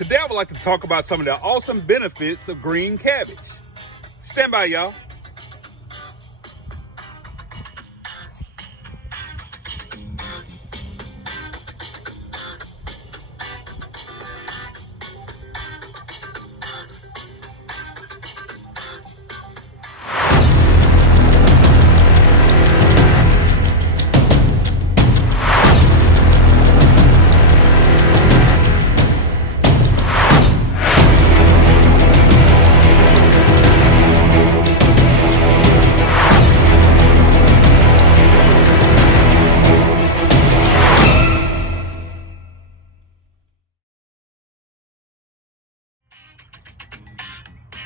Today I would like to talk about some of the awesome benefits of green cabbage. Stand by, y'all.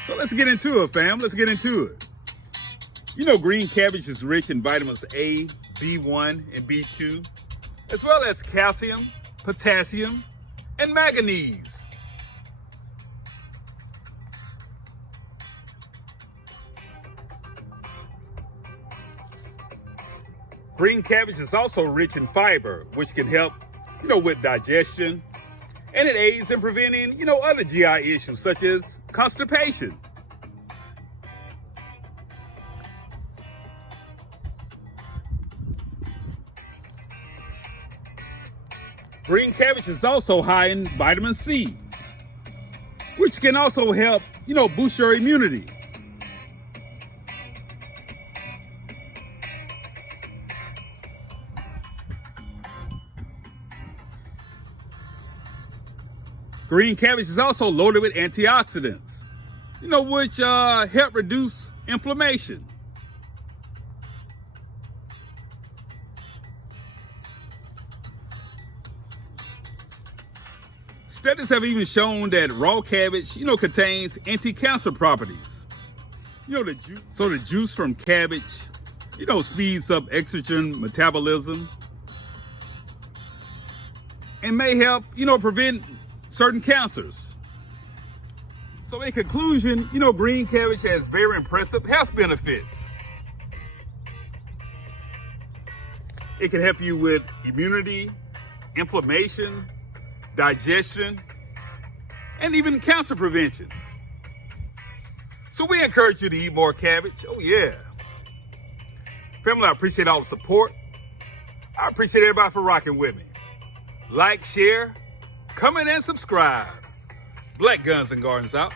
So let's get into it, fam. Let's get into it. You know, green cabbage is rich in vitamins A, B1, and B2, as well as calcium, potassium, and manganese. Green cabbage is also rich in fiber, which can help, with digestion, and it aids in preventing, other GI issues such as constipation. Green cabbage is also high in vitamin C, which can also help, boost your immunity. Green cabbage is also loaded with antioxidants, which help reduce inflammation. Studies have even shown that raw cabbage, contains anti-cancer properties. The juice from cabbage, speeds up estrogen metabolism and may help, prevent certain cancers. So in conclusion, green cabbage has very impressive health benefits. It can help you with immunity, inflammation, digestion, and even cancer prevention. So we encourage you to eat more cabbage. Oh yeah. Family, I appreciate all the support. I appreciate everybody for rocking with me. Like, share, comment, and subscribe. Black Guns and Gardens out.